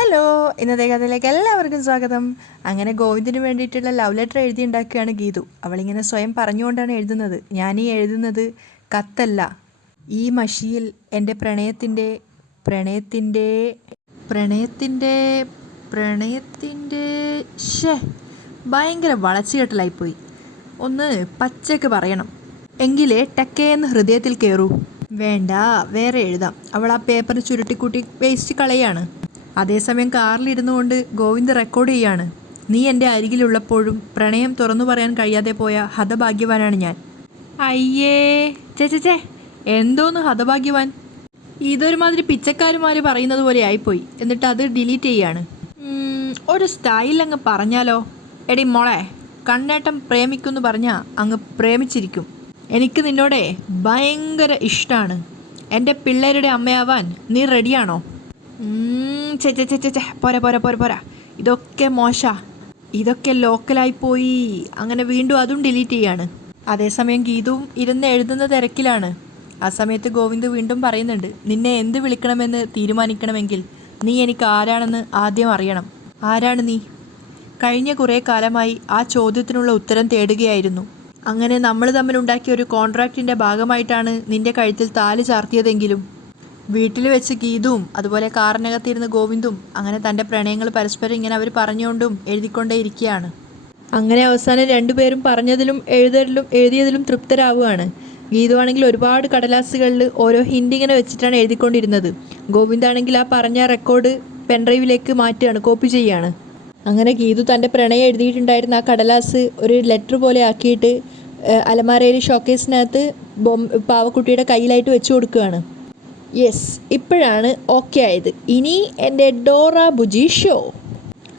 Hello, ഇന്നത്തെ കഥയിലേക്ക് എല്ലാവർക്കും സ്വാഗതം. അങ്ങനെ ഗോവിന്ദിന് വേണ്ടിയിട്ടുള്ള ലവ് ലെറ്റർ എഴുതി ഉണ്ടാക്കുകയാണ് ഗീതു. അവളിങ്ങനെ സ്വയം പറഞ്ഞുകൊണ്ടാണ് എഴുതുന്നത്. ഞാനീ എഴുതുന്നത് കത്തല്ല, ഈ മഷിയിൽ എൻ്റെ പ്രണയത്തിൻ്റെ പ്രണയത്തിൻ്റെ പ്രണയത്തിൻ്റെ പ്രണയത്തിൻ്റെ ഷേ ഭയങ്കര വളച്ചുകെട്ടലായിപ്പോയി. ഒന്ന് പച്ചക്ക് പറയണം, എങ്കിലേ ടക്കേന്ന് ഹൃദയത്തിൽ കയറൂ. വേണ്ട, വേറെ എഴുതാം. അവൾ ആ പേപ്പർ ചുരുട്ടിക്കൂട്ടി വേസ്റ്റ് കളയാണ്. അതേസമയം കാറിലിരുന്നു കൊണ്ട് ഗോവിന്ദ് റെക്കോർഡ് ചെയ്യാണ്. നീ എൻ്റെ അരികിലുള്ളപ്പോഴും പ്രണയം തുറന്നു പറയാൻ കഴിയാതെ പോയ ഹതഭാഗ്യവാനാണ് ഞാൻ. അയ്യേ ചേ, എന്തോന്ന് ഹതഭാഗ്യവാൻ? ഇതൊരുമാതിരി പിച്ചക്കാരുമാർ പറയുന്നത് പോലെ ആയിപ്പോയി. എന്നിട്ട് അത് ഡിലീറ്റ് ചെയ്യാണ്. ഒരു സ്റ്റൈൽ അങ്ങ് പറഞ്ഞാലോ? എടി മോളെ, കണ്ണേട്ടം പ്രേമിക്കുമെന്ന് പറഞ്ഞാൽ അങ്ങ് പ്രേമിച്ചിരിക്കും. എനിക്ക് നിന്നോടെ ഭയങ്കര ഇഷ്ടമാണ്. എൻ്റെ പിള്ളേരുടെ അമ്മയാവാൻ നീ റെഡിയാണോ? പോരാ, ഇതൊക്കെ ഇതൊക്കെ ലോക്കലായി പോയി. അങ്ങനെ വീണ്ടും അതും ഡിലീറ്റ് ചെയ്യാണ്. അതേസമയം ഗീതുവും ഇരുന്ന് എഴുതുന്ന തിരക്കിലാണ്. ആ സമയത്ത് ഗോവിന്ദ് വീണ്ടും പറയുന്നുണ്ട്, നിന്നെ എന്ത് വിളിക്കണമെന്ന് തീരുമാനിക്കണമെങ്കിൽ നീ എനിക്ക് ആരാണെന്ന് ആദ്യം അറിയണം. ആരാണ് നീ? കഴിഞ്ഞ കുറേ കാലമായി ആ ചോദ്യത്തിനുള്ള ഉത്തരം തേടുകയായിരുന്നു. അങ്ങനെ നമ്മൾ തമ്മിലുണ്ടാക്കിയ ഒരു കോൺട്രാക്റ്റിൻ്റെ ഭാഗമായിട്ടാണ് നിന്റെ കഴുത്തിൽ താലി ചാർത്തിയതെങ്കിലും വീട്ടിൽ വെച്ച് ഗീതുവും അതുപോലെ കാറിനകത്തിരുന്ന് ഗോവിന്ദും അങ്ങനെ തൻ്റെ പ്രണയങ്ങൾ പരസ്പരം ഇങ്ങനെ അവർ പറഞ്ഞുകൊണ്ടും എഴുതിക്കൊണ്ടേ ഇരിക്കുകയാണ്. അങ്ങനെ അവസാനം രണ്ടുപേരും പറഞ്ഞതിലും എഴുതിയതിലും തൃപ്തരാവുകയാണ്. ഗീതുവാണെങ്കിൽ ഒരുപാട് കടലാസുകളിൽ ഓരോ ഹിൻ്റ് ഇങ്ങനെ വെച്ചിട്ടാണ് എഴുതിക്കൊണ്ടിരുന്നത്. ഗോവിന്ദാണെങ്കിൽ ആ പറഞ്ഞ റെക്കോർഡ് പെൻഡ്രൈവിലേക്ക് മാറ്റുകയാണ്, കോപ്പി ചെയ്യുകയാണ്. അങ്ങനെ ഗീതു തൻ്റെ പ്രണയം എഴുതിയിട്ടുണ്ടായിരുന്ന ആ കടലാസ് ഒരു ലെറ്റർ പോലെ ആക്കിയിട്ട് അലമാരയിൽ ഷോക്കേസിനകത്ത് പാവക്കുട്ടിയുടെ കയ്യിലായിട്ട് വെച്ച് കൊടുക്കുകയാണ്. യെസ്, ഇപ്പോഴാണ് ഓക്കെ ആയത്. ഇനി എൻ്റെ ഡോറ ബുജി ഷോ.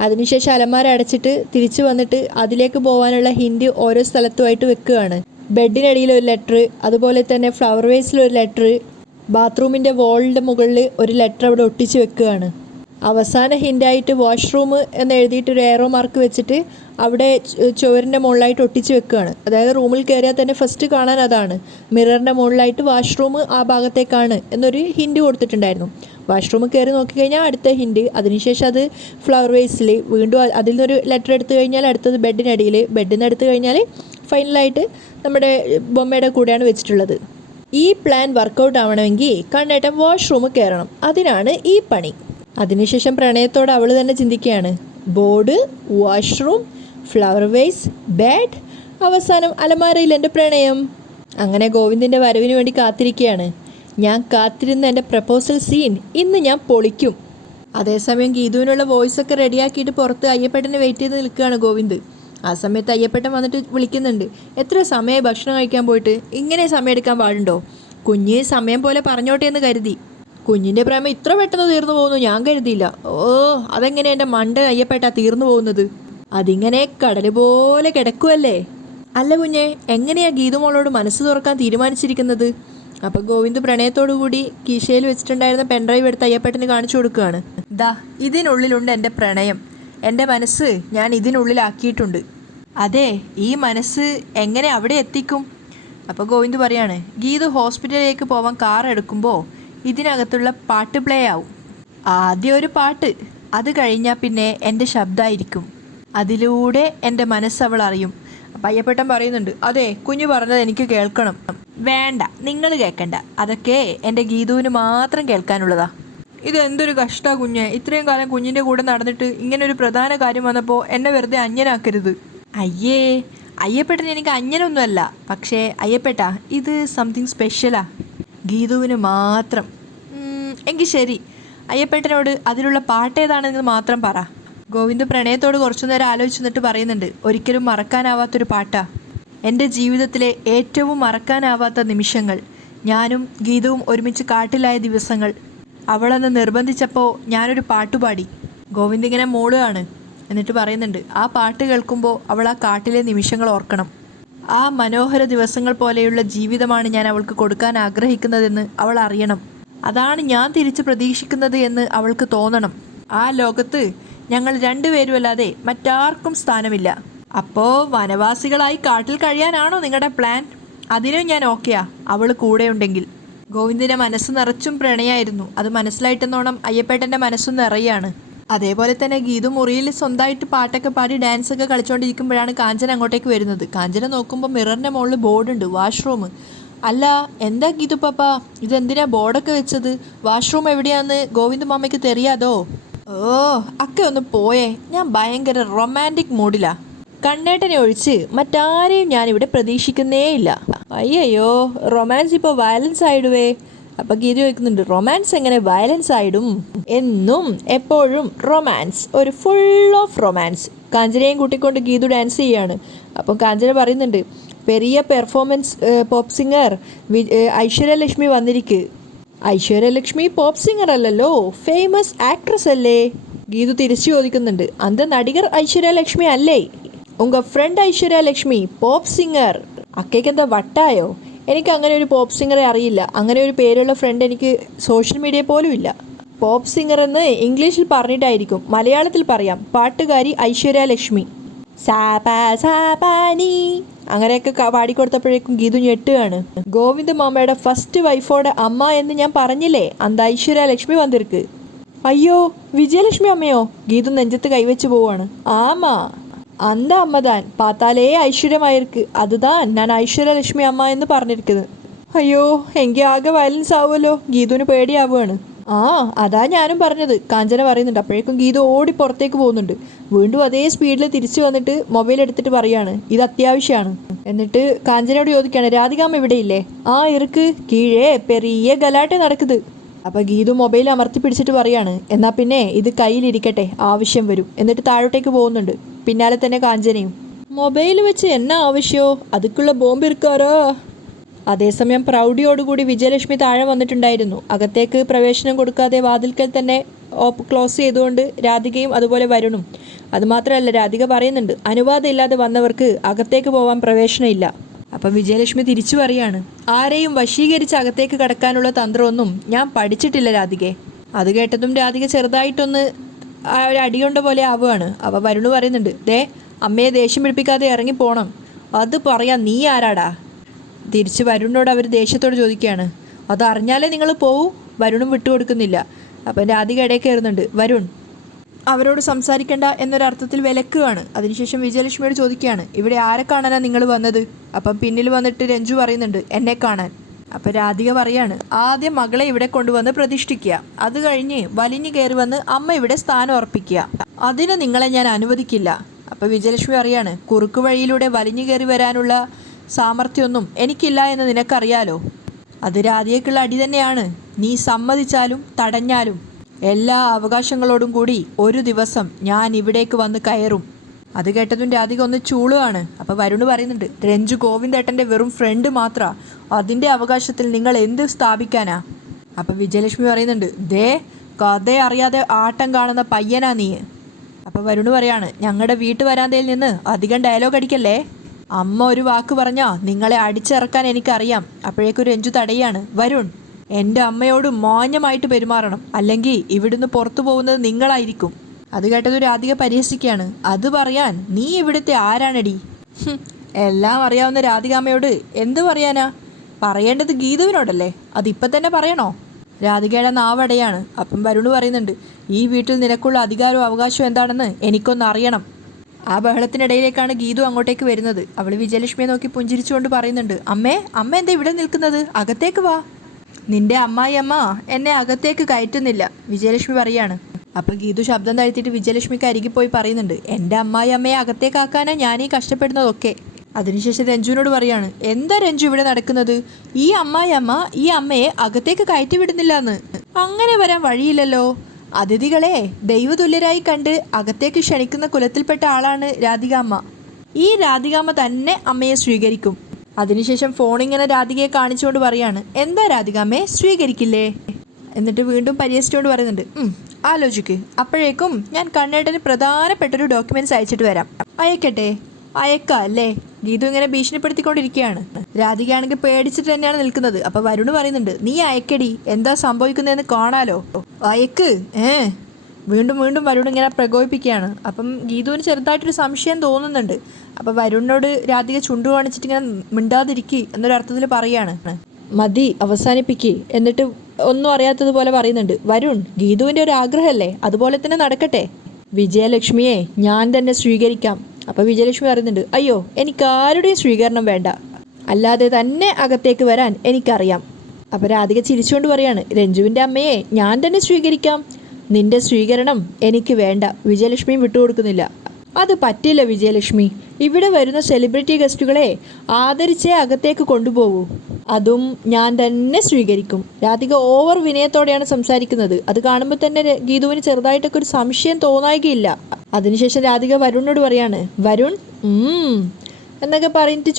അതിനുശേഷം അലമാര അടച്ചിട്ട് തിരിച്ചു വന്നിട്ട് അതിലേക്ക് പോകാനുള്ള ഹിൻഡ് ഓരോ സ്ഥലത്തുമായിട്ട് വെക്കുകയാണ്. ബെഡിനടിയിൽ ഒരു ലെറ്റർ, അതുപോലെ തന്നെ ഫ്ലവർ വേസിലൊരു ലെറ്റർ, ബാത്റൂമിൻ്റെ വോളിൻ്റെ മുകളിൽ ഒരു ലെറ്റർ അവിടെ ഒട്ടിച്ച് വെക്കുകയാണ്. അവസാന ഹിൻ്റായിട്ട് വാഷ്റൂം എന്ന് എഴുതിയിട്ടൊരു ഏറോ മാർക്ക് വെച്ചിട്ട് അവിടെ ചുവരിൻ്റെ മുകളിലായിട്ട് ഒട്ടിച്ച് വെക്കുകയാണ്. അതായത് റൂമിൽ കയറിയാൽ തന്നെ ഫസ്റ്റ് കാണാൻ അതാണ്. മിററിൻ്റെ മുകളിലായിട്ട് വാഷ്റൂം ആ ഭാഗത്തേക്കാണ് എന്നൊരു ഹിൻഡ് കൊടുത്തിട്ടുണ്ടായിരുന്നു. വാഷ്റൂം കയറി നോക്കിക്കഴിഞ്ഞാൽ അടുത്ത ഹിൻഡ്, അതിനുശേഷം അത് ഫ്ലവർ വേസിൽ, വീണ്ടും അതിൽ നിന്നൊരു ലെറ്റർ എടുത്തു കഴിഞ്ഞാൽ അടുത്തത് ബെഡിനടിയിൽ, ബെഡിൽ നിന്ന് എടുത്തു കഴിഞ്ഞാൽ ഫൈനലായിട്ട് നമ്മുടെ ബൊമ്മയുടെ കൂടെയാണ് വെച്ചിട്ടുള്ളത്. ഈ പ്ലാൻ വർക്കൗട്ട് ആവണമെങ്കിൽ കണ്ണേട്ടൻ വാഷ്റൂം കയറണം, അതിനാണ് ഈ പണി. അതിനുശേഷം പ്രണയത്തോടെ അവൾ തന്നെ ചിന്തിക്കുകയാണ്. Board, washroom, flower vase, bed, അവസാനം അലമാരയിൽ എൻ്റെ പ്രണയം. അങ്ങനെ ഗോവിന്ദിൻ്റെ വരവിന് വേണ്ടി കാത്തിരിക്കുകയാണ്. ഞാൻ കാത്തിരുന്ന എൻ്റെ പ്രപ്പോസൽ സീൻ ഇന്ന് ഞാൻ പൊളിക്കും. അതേസമയം ഗീതുവിനുള്ള വോയിസൊക്കെ റെഡിയാക്കിയിട്ട് പുറത്ത് അയ്യപ്പേട്ടനെ വെയിറ്റ് ചെയ്ത് നിൽക്കുകയാണ് ഗോവിന്ദ്. ആ സമയത്ത് അയ്യപ്പേട്ടൻ വന്നിട്ട് വിളിക്കുന്നുണ്ട്. എത്ര സമയമായി ഭക്ഷണം കഴിക്കാൻ പോയിട്ട്? ഇങ്ങനെ സമയം എടുക്കാൻ പാടുണ്ടോ? കുഞ്ഞ് സമയം പോലെ പറഞ്ഞോട്ടെ എന്ന് കരുതി. കുഞ്ഞിൻ്റെ പ്രേമം ഇത്ര പെട്ടെന്ന് തീർന്നു പോകുന്നു ഞാൻ കരുതിയില്ല. അതെങ്ങനെ എൻ്റെ മണ്ട അയ്യപ്പേട്ടാ തീർന്നു പോകുന്നത്? അതിങ്ങനെ കടൽ പോലെ കിടക്കുമല്ലേ. അല്ല കുഞ്ഞെ, എങ്ങനെയാ ഗീതുമോളോട് മനസ്സ് തുറക്കാൻ തീരുമാനിച്ചിരിക്കുന്നത്? അപ്പം ഗോവിന്ദ് പ്രണയത്തോടു കൂടി കീശയിൽ വെച്ചിട്ടുണ്ടായിരുന്ന പെൻഡ്രൈവ് എടുത്ത് അയ്യപ്പേട്ടന് കാണിച്ചു കൊടുക്കുകയാണ്. ദാ, ഇതിനുള്ളിലുണ്ട് എൻ്റെ പ്രണയം. എൻ്റെ മനസ്സ് ഞാൻ ഇതിനുള്ളിലാക്കിയിട്ടുണ്ട്. അതെ, ഈ മനസ്സ് എങ്ങനെ അവിടെ എത്തിക്കും? അപ്പോൾ ഗോവിന്ദ് പറയാണ്, ഗീതു ഹോസ്പിറ്റലിലേക്ക് പോവാൻ കാർ എടുക്കുമ്പോൾ ഇതിനകത്തുള്ള പാട്ട് പ്ലേ ആവും. ആദ്യം ഒരു പാട്ട്, അത് കഴിഞ്ഞാൽ പിന്നെ എൻ്റെ ശബ്ദമായിരിക്കും. അതിലൂടെ എൻ്റെ മനസ്സവൾ അറിയും. അപ്പം അയ്യപ്പേട്ടൻ പറയുന്നുണ്ട്, അതെ, കുഞ്ഞു പറഞ്ഞത് എനിക്ക് കേൾക്കണം. വേണ്ട, നിങ്ങൾ കേൾക്കണ്ട, അതൊക്കെ എൻ്റെ ഗീതുവിന് മാത്രം കേൾക്കാനുള്ളതാ. ഇതെന്തൊരു കഷ്ടാ കുഞ്ഞെ, ഇത്രയും കാലം കുഞ്ഞിൻ്റെ കൂടെ നടന്നിട്ട് ഇങ്ങനെ ഒരു പ്രധാന കാര്യം വന്നപ്പോൾ എന്നെ വെറുതെ അന്യനാക്കരുത്. അയ്യേ, അയ്യപ്പേട്ടൻ എനിക്ക് അന്യനൊന്നുമല്ല. പക്ഷേ അയ്യപ്പേട്ടാ, ഇത് സംതിങ് സ്പെഷ്യലാ, ഗീതുവിന് മാത്രം. എങ്കിൽ ശരി, അയ്യപ്പേട്ടനോട് അതിലുള്ള പാട്ട് ഏതാണെന്ന് മാത്രം പറ. ഗോവിന്ദ് പ്രണയത്തോട് കുറച്ചു നേരം ആലോചിച്ച് നിന്നിട്ട് പറയുന്നുണ്ട്, ഒരിക്കലും മറക്കാനാവാത്തൊരു പാട്ടാ. എൻ്റെ ജീവിതത്തിലെ ഏറ്റവും മറക്കാനാവാത്ത നിമിഷങ്ങൾ, ഞാനും ഗീതവും ഒരുമിച്ച് കാട്ടിലായ ദിവസങ്ങൾ. അവളെന്ന് നിർബന്ധിച്ചപ്പോൾ ഞാനൊരു പാട്ടുപാടി. ഗോവിന്ദ് ഇങ്ങനെ മൂളുകയാണ്. എന്നിട്ട് പറയുന്നുണ്ട്, ആ പാട്ട് കേൾക്കുമ്പോൾ അവൾ ആ കാട്ടിലെ നിമിഷങ്ങൾ ഓർക്കണം. ആ മനോഹര ദിവസങ്ങൾ പോലെയുള്ള ജീവിതമാണ് ഞാൻ അവൾക്ക് കൊടുക്കാൻ ആഗ്രഹിക്കുന്നതെന്ന് അവൾ അറിയണം. അതാണ് ഞാൻ തിരിച്ച് പ്രതീക്ഷിക്കുന്നത് എന്ന് അവൾക്ക് തോന്നണം. ആ ലോകത്ത് ഞങ്ങൾ രണ്ടുപേരുമല്ലാതെ മറ്റാർക്കും സ്ഥാനമില്ല. അപ്പോൾ വനവാസികളായി കാട്ടിൽ കഴിയാനാണോ നിങ്ങളുടെ പ്ലാൻ? അതിനും ഞാൻ ഓക്കെയാ, അവൾ കൂടെയുണ്ടെങ്കിൽ. ഗോവിന്ദിൻ്റെ മനസ്സ് നിറച്ചും പ്രണയമായിരുന്നു. അത് മനസ്സിലായിട്ടെന്നോണം അയ്യപ്പേട്ടൻ്റെ മനസ്സും നിറയാണ്. അതേപോലെ തന്നെ ഗീതു മുറിയിൽ സ്വന്തമായിട്ട് പാട്ടൊക്കെ പാടി ഡാൻസൊക്കെ കളിച്ചുകൊണ്ടിരിക്കുമ്പോഴാണ് കാഞ്ചന അങ്ങോട്ടേക്ക് വരുന്നത്. കാഞ്ചന നോക്കുമ്പോൾ മിററിൻ്റെ മുകളിൽ ബോർഡുണ്ട്, വാഷ്റൂം. അല്ല, എന്താ ഗീതു പാപ്പ, ഇതെന്തിനാ ബോർഡൊക്കെ വെച്ചത്? വാഷ്റൂം എവിടെയാന്ന് ഗോവിന്ദ് മാമയ്ക്ക് தெரியாதോ? ഓ, അക്കെ ഒന്ന് പോയേ, ഞാൻ ഭയങ്കര റൊമാൻറ്റിക് മൂഡിലാ. കണ്ണേട്ടനെ ഒഴിച്ച് മറ്റാരെയും ഞാനിവിടെ പ്രതീക്ഷിക്കുന്നേ ഇല്ല. അയ്യോ, റൊമാൻസ് ഇപ്പോൾ വയലൻസ് ആയിടുവേ. അപ്പം ഗീതു ചോദിക്കുന്നുണ്ട്, റൊമാൻസ് എങ്ങനെ വയലൻസ് ആയിടും? എന്നും എപ്പോഴും റൊമാൻസ്, ഒരു ഫുൾ ഓഫ് റൊമാൻസ്. കാഞ്ചനയും കൂട്ടിക്കൊണ്ട് ഗീതു ഡാൻസ് ചെയ്യാണ്. അപ്പം കാഞ്ചന പറയുന്നുണ്ട്, പെരിയ പെർഫോമൻസ് പോപ്പ് സിംഗർ ഐശ്വര്യലക്ഷ്മി വന്നിരിക്ക്. ഐശ്വര്യലക്ഷ്മി പോപ്പ് സിംഗർ അല്ലല്ലോ, ഫേമസ് ആക്ട്രസ് അല്ലേ? ഗീതു തിരിച്ചു ചോദിക്കുന്നുണ്ട്, അന്ത നടികർ ഐശ്വര്യലക്ഷ്മി അല്ലേ? ഉങ്ക ഫ്രണ്ട് ഐശ്വര്യലക്ഷ്മി പോപ്പ് സിംഗർ. അക്കേക്ക് എന്താ വട്ടായോ? എനിക്ക് അങ്ങനെ ഒരു പോപ്പ് സിംഗറെ അറിയില്ല. അങ്ങനെ ഒരു പേരുള്ള ഫ്രണ്ട് എനിക്ക് സോഷ്യൽ മീഡിയ പോലും ഇല്ല. പോപ്പ് സിംഗർ എന്ന് ഇംഗ്ലീഷിൽ പറഞ്ഞിട്ടായിരിക്കും, മലയാളത്തിൽ പറയാം, പാട്ടുകാരി ഐശ്വര്യലക്ഷ്മി. സാപാ സാപാനി അങ്ങനെയൊക്കെ പാടിക്കൊടുത്തപ്പോഴേക്കും ഗീതു ഞെട്ടുകയാണ്. ഗോവിന്ദ് മാമയുടെ ഫസ്റ്റ് വൈഫോടെ അമ്മ എന്ന് ഞാൻ പറഞ്ഞില്ലേ, അന്ത ഐശ്വര്യലക്ഷ്മി വന്നിരിക്ക്. അയ്യോ, വിജയലക്ഷ്മി അമ്മയോ? ഗീതു നെഞ്ചത്ത് കൈവച്ച് പോവാണ്. ആമാ, அந்த അമ്മതാൻ പാത്താലേ ഐശ്വര്യമായിരിക്ക്, അതുതാൻ ഞാൻ ഐശ്വര്യലക്ഷ്മി അമ്മ എന്ന് പറഞ്ഞിരിക്കുന്നത്. അയ്യോ, എങ്കിൽ ആകെ വയലൻസ് ആവുമല്ലോ. ഗീതുവിന് പേടിയാവുകയാണ്. ആ, അതാ ഞാനും പറഞ്ഞത്, കാഞ്ചന പറയുന്നുണ്ട്. അപ്പോഴേക്കും ഗീതു ഓടി പുറത്തേക്ക് പോകുന്നുണ്ട്. വീണ്ടും അതേ സ്പീഡിൽ തിരിച്ചു വന്നിട്ട് മൊബൈൽ എടുത്തിട്ട് പറയാണ്, ഇത് അത്യാവശ്യമാണ്. എന്നിട്ട് കാഞ്ചനയോട് ചോദിക്കുകയാണ്, രാധികാമ്മ ഇവിടെ ഇല്ലേ? ആ ഇറുക്ക്, കീഴേ പെരിയ ഗലാട്ടെ നടക്കുന്നത്. അപ്പോൾ ഗീതു മൊബൈൽ അമർത്തി പിടിച്ചിട്ട് പറയാണ്, എന്നാൽ പിന്നെ ഇത് കയ്യിലിരിക്കട്ടെ, ആവശ്യം വരും. എന്നിട്ട് താഴോട്ടേക്ക് പോകുന്നുണ്ട്. പിന്നാലെ തന്നെ കാഞ്ചനയും. മൊബൈൽ വെച്ച് എന്നാ ആവശ്യമോ, അതുക്കുള്ള ബോംബ് ഇരിക്കാറോ? അതേസമയം പ്രൗഢിയോടുകൂടി വിജയലക്ഷ്മി താഴെ വന്നിട്ടുണ്ടായിരുന്നു. അകത്തേക്ക് പ്രവേശനം കൊടുക്കാതെ വാതിൽക്കൽ തന്നെ ക്ലോസ് ചെയ്തുകൊണ്ട് രാധികയും അതുപോലെ വരുണും. അതുമാത്രമല്ല, രാധിക പറയുന്നുണ്ട്, അനുവാദം ഇല്ലാതെ വന്നവർക്ക് അകത്തേക്ക് പോകാൻ പ്രവേശനമില്ല. അപ്പം വിജയലക്ഷ്മി തിരിച്ചു പറയാണ്, ആരെയും വശീകരിച്ച് അകത്തേക്ക് കടക്കാനുള്ള തന്ത്രമൊന്നും ഞാൻ പഠിച്ചിട്ടില്ല രാധികെ. അത് കേട്ടതും രാധിക ചെറുതായിട്ടൊന്ന് ഒരു അടികൊണ്ട പോലെ ആവുകയാണ്. അപ്പോൾ വരുണ് പറയുന്നുണ്ട്, ദേ അമ്മയെ ദേഷ്യം പിടിപ്പിക്കാതെ ഇറങ്ങിപ്പോണം. അത് പറയാൻ നീ ആരാടാ? തിരിച്ച് വരുണിനോട് അവർ ദേഷ്യത്തോട് ചോദിക്കുകയാണ്. അതറിഞ്ഞാലേ നിങ്ങൾ പോവും. വരുണും വിട്ടുകൊടുക്കുന്നില്ല. അപ്പം രാധിക ഇടയിൽ കയറുന്നുണ്ട്. വരുൺ അവരോട് സംസാരിക്കേണ്ട എന്നൊരർത്ഥത്തിൽ വിലക്കുകയാണ്. അതിനുശേഷം വിജയലക്ഷ്മിയോട് ചോദിക്കുകയാണ്, ഇവിടെ ആരെ കാണാനാണ് നിങ്ങൾ വന്നത്? അപ്പം പിന്നിൽ വന്നിട്ട് രഞ്ജു പറയുന്നുണ്ട്, എന്നെ കാണാൻ. അപ്പം രാധിക പറയാണ്, ആദ്യം മകളെ ഇവിടെ കൊണ്ടുവന്ന് പ്രതിഷ്ഠിക്കുക, അത് കഴിഞ്ഞ് വലിഞ്ഞു കയറി വന്ന് അമ്മ ഇവിടെ സ്ഥാനം ഉറപ്പിക്കുക. അതിന് നിങ്ങളെ ഞാൻ അനുവദിക്കില്ല. അപ്പം വിജയലക്ഷ്മി പറയാണ്, കുറുക്കു വഴിയിലൂടെ വലിഞ്ഞു കയറി വരാനുള്ള സാമർഥ്യമൊന്നും എനിക്കില്ല എന്ന് നിനക്കറിയാലോ. അത് രാധികയ്ക്കുള്ള അടി തന്നെയാണ്. നീ സമ്മതിച്ചാലും തടഞ്ഞാലും എല്ലാ അവകാശങ്ങളോടും കൂടി ഒരു ദിവസം ഞാൻ ഇവിടേക്ക് വന്ന് കയറും. അത് കേട്ടതും രാധിക ഒന്ന് ചൂളുകയാണ്. അപ്പോൾ വരുണ് പറയുന്നുണ്ട്, രഞ്ജു ഗോവിന്ദേട്ടൻ്റെ വെറും ഫ്രണ്ട് മാത്രമാണ്, അതിൻ്റെ അവകാശത്തിൽ നിങ്ങൾ എന്ത് സ്ഥാപിക്കാനാ? അപ്പം വിജയലക്ഷ്മി പറയുന്നുണ്ട്, ദേ കഥ അറിയാതെ ആട്ടം കാണുന്ന പയ്യനാ നീ. അപ്പോൾ വരുണ് പറയാണ്, ഞങ്ങളുടെ വീട്ടുവരാന്തയിൽ നിന്ന് അധികം ഡയലോഗ് അടിക്കല്ലേ. അമ്മ ഒരു വാക്ക് പറഞ്ഞാൽ നിങ്ങളെ അടിച്ചിറക്കാൻ എനിക്കറിയാം. അപ്പോഴേക്കും രഞ്ജു തടയാണ്, വരുൺ എൻ്റെ അമ്മയോട് മാന്യമായിട്ട് പെരുമാറണം, അല്ലെങ്കിൽ ഇവിടുന്ന് പുറത്തു പോകുന്നത് നിങ്ങളായിരിക്കും. അത് കേട്ടത് രാധിക പരിഹസിക്കുകയാണ്. അത് പറയാൻ നീ ഇവിടുത്തെ ആരാണടി? എല്ലാം അറിയാവുന്ന രാധികാമ്മയോട് എന്ത് പറയാനാ? പറയേണ്ടത് ഗീതുവിനോടല്ലേ? അതിപ്പം തന്നെ പറയണോ? രാധികയുടെ നാവടയാണ്. അപ്പം വരുണ് പറയുന്നുണ്ട്, ഈ വീട്ടിൽ നിനക്കുള്ള അധികാരവും അവകാശവും എന്താണെന്ന് എനിക്കൊന്ന് അറിയണം. ആ ബഹളത്തിനിടയിലേക്കാണ് ഗീതു അങ്ങോട്ടേക്ക് വരുന്നത്. അവൾ വിജയലക്ഷ്മിയെ നോക്കി പുഞ്ചിരിച്ചുകൊണ്ട് പറയുന്നുണ്ട്, അമ്മ എന്താ ഇവിടെ നിൽക്കുന്നത്? അകത്തേക്ക് വാ. നിന്റെ അമ്മായിയമ്മ എന്നെ അകത്തേക്ക് കയറ്റുന്നില്ല, വിജയലക്ഷ്മി പറയാണ്. അപ്പോൾ ഗീതു ശബ്ദം താഴ്ത്തിയിട്ട് വിജയലക്ഷ്മിക്ക് അരികിൽ പോയി പറയുന്നുണ്ട്, എൻ്റെ അമ്മായിയമ്മയെ അകത്തേക്കാക്കാനാ ഞാനീ കഷ്ടപ്പെടുന്നതൊക്കെ. അതിനുശേഷം രഞ്ജുവിനോട് പറയാണ്, എന്താ രഞ്ജു ഇവിടെ നടക്കുന്നത്? ഈ അമ്മായിയമ്മ ഈ അമ്മയെ അകത്തേക്ക് കയറ്റി വിടുന്നില്ല എന്ന്. അങ്ങനെ വരാൻ വഴിയില്ലല്ലോ. അതിഥികളെ ദൈവതുല്യരായി കണ്ട് അകത്തേക്ക് ക്ഷണിക്കുന്ന കുലത്തിൽപ്പെട്ട ആളാണ് രാധികാമ്മ. ഈ രാധികാമ്മ തന്നെ അമ്മയെ സ്വീകരിക്കും. അതിനുശേഷം ഫോണിങ്ങനെ രാധികയെ കാണിച്ചുകൊണ്ട് പറയാണ്, എന്താ രാധികാമ്മയെ സ്വീകരിക്കില്ലേ? എന്നിട്ട് വീണ്ടും പരിഹസിച്ചുകൊണ്ട് പറയുന്നുണ്ട്, ആലോചിക്ക്, അപ്പോഴേക്കും ഞാൻ കണ്ണേട്ടന് പ്രധാനപ്പെട്ടൊരു ഡോക്യുമെൻറ്റ്സ് അയച്ചിട്ട് വരാം. അയക്കട്ടെ? അയക്കാം അല്ലേ? ഗീതു ഇങ്ങനെ ഭീഷണിപ്പെടുത്തിക്കൊണ്ടിരിക്കുകയാണ്. രാധികയാണെങ്കിൽ പേടിച്ചിട്ട് തന്നെയാണ് നിൽക്കുന്നത്. അപ്പോൾ വരുണ് പറയുന്നുണ്ട്, നീ അയക്കടി, എന്താ സംഭവിക്കുന്നതെന്ന് കാണാലോ, അയക്ക്. വീണ്ടും വീണ്ടും വരുൺ ഇങ്ങനെ പ്രകോപിപ്പിക്കുകയാണ്. അപ്പം ഗീതുവിന് ചെറുതായിട്ടൊരു സംശയം തോന്നുന്നുണ്ട്. അപ്പോൾ വരുണിനോട് രാധിക ചുണ്ടു കാണിച്ചിട്ട് ഇങ്ങനെ മിണ്ടാതിരിക്കി എന്നൊരർത്ഥത്തിൽ പറയാണ്, മതി അവസാനിപ്പിക്കുക. എന്നിട്ട് ഒന്നും അറിയാത്തതുപോലെ പറയുന്നുണ്ട്. വരുൺ, ഗീതുവിൻ്റെ ഒരു ആഗ്രഹമല്ലേ, അതുപോലെ തന്നെ നടക്കട്ടെ. വിജയലക്ഷ്മിയെ ഞാൻ തന്നെ സ്വീകരിക്കാം. അപ്പോൾ വിജയലക്ഷ്മി പറയുന്നുണ്ട്, അയ്യോ എനിക്ക് ആരുടെയും സ്വീകരണം വേണ്ട, അല്ലാതെ തന്നെ അകത്തേക്ക് വരാൻ എനിക്കറിയാം. അപ്പോൾ രാധിക ചിരിച്ചുകൊണ്ട് പറയാണ്, രഞ്ജുവിൻ്റെ അമ്മയെ ഞാൻ തന്നെ സ്വീകരിക്കാം, നിന്റെ സ്വീകരണം എനിക്ക് വേണ്ട. വിജയലക്ഷ്മിയും വിട്ടുകൊടുക്കുന്നില്ല. അത് പറ്റില്ല വിജയലക്ഷ്മി, ഇവിടെ വരുന്ന സെലിബ്രിറ്റി ഗസ്റ്റുകളെ ആദരിച്ചേ അകത്തേക്ക് കൊണ്ടുപോകൂ, അതും ഞാൻ തന്നെ സ്വീകരിക്കും. രാധിക ഓവർ വിനയത്തോടെയാണ് സംസാരിക്കുന്നത്. അത് കാണുമ്പോൾ തന്നെ ഗീതുവിന് ചെറുതായിട്ടൊക്കെ ഒരു സംശയം തോന്നായികയില്ല. അതിനുശേഷം രാധിക വരുണിനോട് പറയാണ്, വരുൺ എന്നൊക്കെ പറഞ്ഞിട്ട്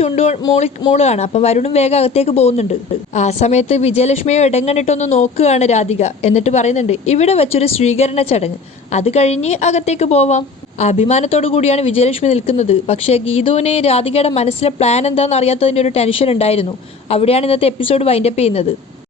മോളുകയാണ്. അപ്പം വരുണും വേഗം അകത്തേക്ക് പോകുന്നുണ്ട്. ആ സമയത്ത് വിജയലക്ഷ്മിയെ ഇടങ്ങണിട്ടൊന്ന് നോക്കുകയാണ് രാധിക. എന്നിട്ട് പറയുന്നുണ്ട്, ഇവിടെ വെച്ചൊരു സ്വീകരണ ചടങ്ങ്, അത് കഴിഞ്ഞ് അകത്തേക്ക് പോവാം. അഭിമാനത്തോടു കൂടിയാണ് വിജയലക്ഷ്മി നിൽക്കുന്നത്. പക്ഷേ ഗീതുവിന് രാധികയുടെ മനസ്സിലെ പ്ലാൻ എന്താണെന്ന് അറിയാത്തതിൻ്റെ ഒരു ടെൻഷൻ ഉണ്ടായിരുന്നു. അവിടെയാണ് ഇന്നത്തെ എപ്പിസോഡ് വൈൻഡപ്പ് ചെയ്യുന്നത്.